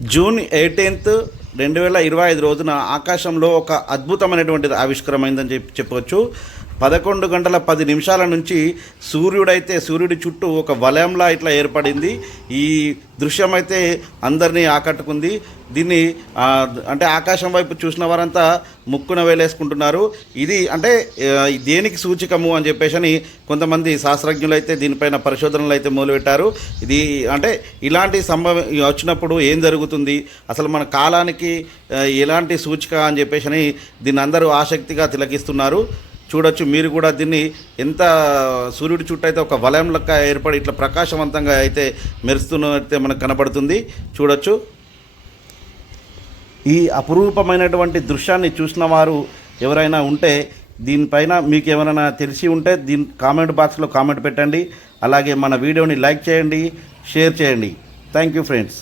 June 18, 2025 రోజున ఆకాశంలో ఒక అద్భుతమైనటువంటిది ఆవిష్కరమైందని చెప్పవచ్చు. 11 గంటల 10 నిమిషాల నుంచి సూర్యుడి చుట్టూ ఒక వలయంలా ఇట్లా ఏర్పడింది. ఈ దృశ్యం అయితే అందరినీ ఆకట్టుకుంది. దీన్ని అంటే ఆకాశం వైపు చూసిన వారంతా ముక్కున వేలేసుకుంటున్నారు. ఇది అంటే దేనికి సూచికము అని చెప్పేసి కొంతమంది శాస్త్రజ్ఞులు అయితే దీనిపైన పరిశోధనలు అయితే మొదలుపెట్టారు. ఇది అంటే ఇలాంటి సంభవం వచ్చినప్పుడు ఏం జరుగుతుంది, అసలు మన కాలానికి ఎలాంటి సూచిక అని చెప్పేసి దీన్ని అందరూ ఆసక్తిగా తిలకిస్తున్నారు. చూడొచ్చు మీరు కూడా దీన్ని ఎంత సూర్యుడి చుట్టూ అయితే ఒక వలయం లెక్క ఏర్పడి ఇట్లా ప్రకాశవంతంగా అయితే మెరుస్తున్నట్టే మనకు కనపడుతుంది. చూడొచ్చు. ఈ అపురూపమైనటువంటి దృశ్యాన్ని చూసిన వారు ఎవరైనా ఉంటే దీనిపైన మీకు ఎవరైనా తెలిసి ఉంటే దీని కామెంట్ బాక్స్లో కామెంట్ పెట్టండి. అలాగే మన వీడియోని లైక్ చేయండి, షేర్ చేయండి. Thank you friends.